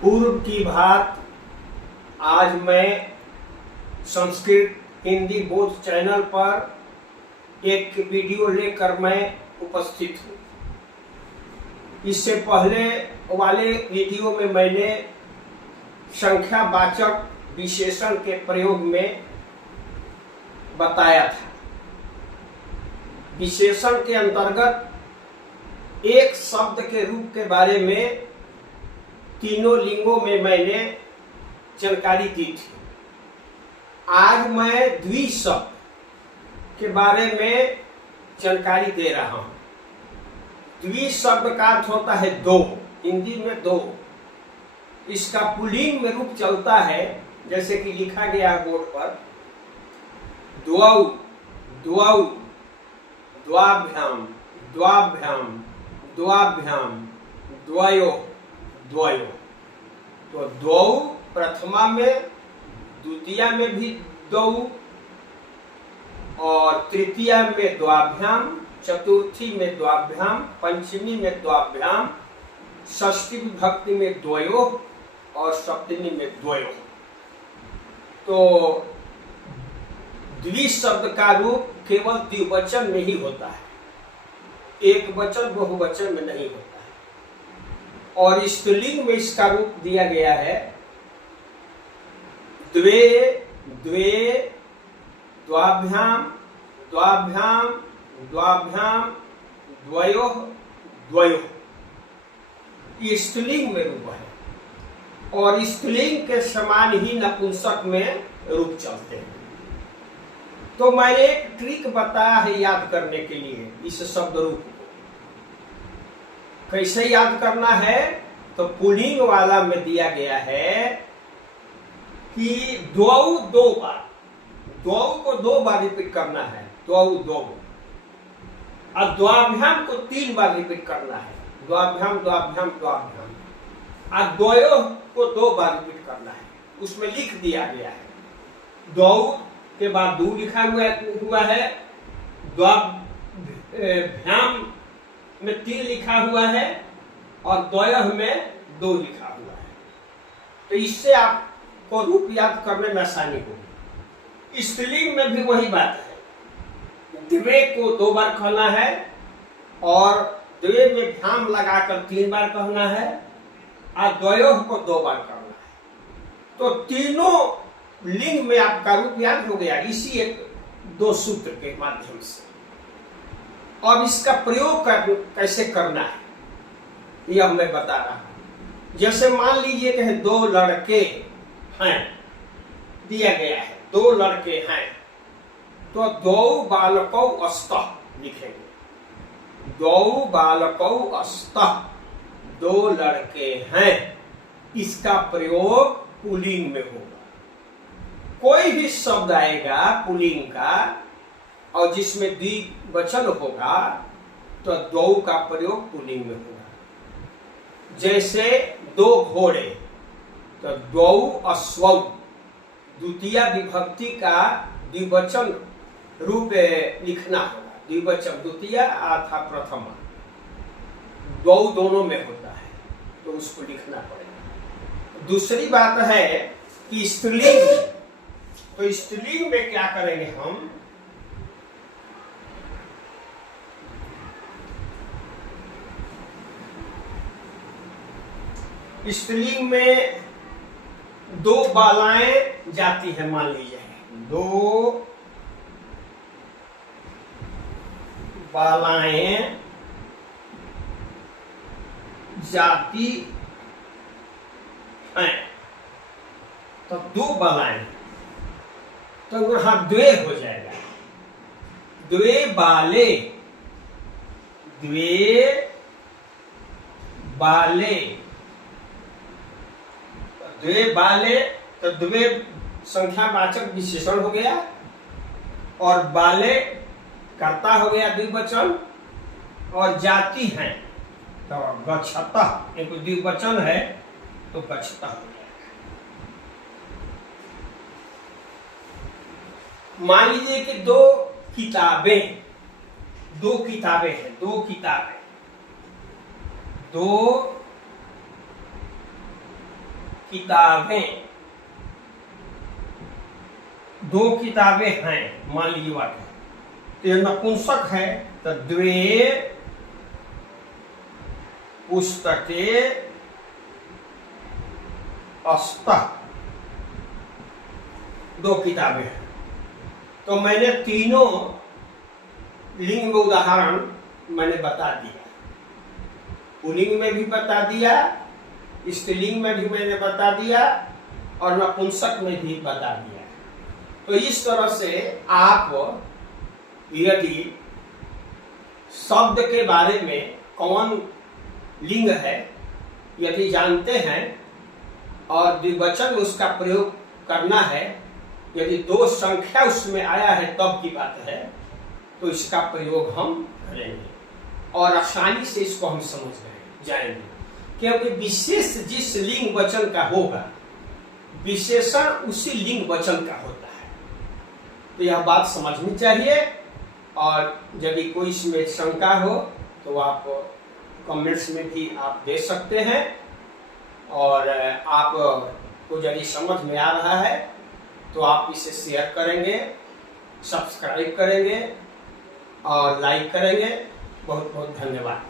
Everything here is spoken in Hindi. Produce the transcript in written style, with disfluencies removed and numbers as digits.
पूर्व की बात आज मैं संस्कृत हिंदी बोध चैनल पर एक वीडियो लेकर मैं उपस्थित हूँ। इससे पहले वाले वीडियो में मैंने संख्यावाचक विशेषण के प्रयोग में बताया था। विशेषण के अंतर्गत एक शब्द के रूप के बारे में तीनों लिंगों में मैंने जानकारी दी थी। आज मैं द्विशब्द के बारे में जानकारी दे रहा हूं। द्विशब्द का अर्थ होता है दो, हिंदी में दो। इसका पुल्लिंग में रूप चलता है, जैसे कि लिखा गया है बोर्ड पर, द्वौ, द्वौ, द्वाभ्याम, द्वाभ्याम, द्वाभ्याम, द्वयो, द्वयो। तो द्वौ प्रथमा में, द्वितीया में भी द्वौ, और तृतीया में द्वाभ्याम, चतुर्थी में द्वाभ्याम, पंचमी में द्वाभ्याम, षष्ठी विभक्ति में द्वयो और सप्तमी में द्वयो। तो द्विशब्द का रूप केवल द्विवचन में ही होता है, एक वचन बहुवचन में नहीं होता है। और स्त्रीलिंग में इसका रूप दिया गया है द्वे, द्वे, द्वाभ्याम, द्वाभ्याम, द्वाभ्याम, द्वयोः, द्वयोः। ये स्त्रीलिंग में रूप है। और स्त्रीलिंग के समान ही नपुंसक में रूप चलते हैं। तो मैंने एक ट्रिक बताया है याद करने के लिए इस शब्द रूप को। कैसे याद करना है? तो पुल्लिंग वाला में दिया गया है कि द्वौ दो बार, द्वौ को दो बार रिपीट करना है, द्वौ दो। और द्वाभ्याम को 3 बार रिपीट करना है, द्वाभ्याम, द्वाभ्याम, द्वाभ्याम। और द्वयोः को 2 बार रिपीट करना है। उसमें लिख दिया गया है, द्वौ के बाद दो लिखा हुआ है, द्वाभ्याम में 3 लिखा हुआ है, और द्वयोः में 2 लिखा हुआ है। तो इससे आपको रूप याद करने में आसानी होगी। स्त्रीलिंग में भी वही बात है, द्वे को 2 बार कहना है, और द्वे में भ्याम लगाकर 3 बार कहना है, और द्वयोः को 2 बार करना है। तो तीनों लिंग में आपका रूप याद हो गया इसी एक 2 सूत्र के माध्यम से। और इसका प्रयोग कैसे करना है यह मैं बता रहा हूं। जैसे मान लीजिए कि 2 लड़के हैं, दिया गया है 2 लड़के हैं, तो द्वौ बालकौ स्तः लिखेंगे। द्वौ बालकौ स्तः, 2 लड़के हैं। इसका प्रयोग पुल्लिंग में होगा। कोई भी शब्द आएगा पुल्लिंग का और जिसमें द्विवचन होगा तो द्वौ का प्रयोग पुल्लिंग में होगा। जैसे 2 घोड़े, तो द्वौ अश्वौ, द्वितीय विभक्ति का द्विवचन रूप लिखना होगा। द्विवचन द्वितीय अथवा प्रथमा, द्वौ दोनों में होता है, तो उसको लिखना पड़ेगा। दूसरी बात है कि स्त्रीलिंग, तो स्त्रीलिंग में क्या करेंगे हम? स्त्रीलिंग में 2 बालाएं जाती है, मान लीजिए 2 बालाएं जाती हैं, तो 2 बालाएं, तो वहां द्वे हो जाएगा। द्वे बाले, द्वे बाले, द्वे बाले, तो द्वे संख्यावाचक विशेषण हो गया, और बाले कर्ता हो गया द्विवचन, और जाति है तो गच्छतः, एक द्विवचन है तो गच्छतः हो जाएगा। मान लीजिए कि 2 किताबें हैं, 2 किताबें, दो किताबें हैं, मान लीजिए वाक्य तो यह नपुंसक है तो द्वे पुस्तके अस्तः, दो किताबें हैं। तो मैंने तीनों लिंग में उदाहरण मैंने बता दिया, पुल्लिंग में भी बता दिया, स्त्रीलिंग में भी मैंने बता दिया और नपुंसक में भी बता दिया। तो इस तरह से आप यदि शब्द के बारे में कौन लिंग है यदि जानते हैं और द्विवचन में उसका प्रयोग करना है, यदि दो संख्या उसमें आया है तब की बात है, तो इसका प्रयोग हम करेंगे और आसानी से इसको हम समझ जाएंगे, क्योंकि विशेष जिस लिंग वचन का होगा विशेषण उसी लिंग वचन का होता है। तो यह बात समझनी चाहिए और यदि कोई इसमें शंका हो तो आप कमेंट्स में भी आप दे सकते हैं और आप को यदि समझ में आ रहा है तो आप इसे शेयर करेंगे, सब्सक्राइब करेंगे और लाइक करेंगे। बहुत बहुत धन्यवाद।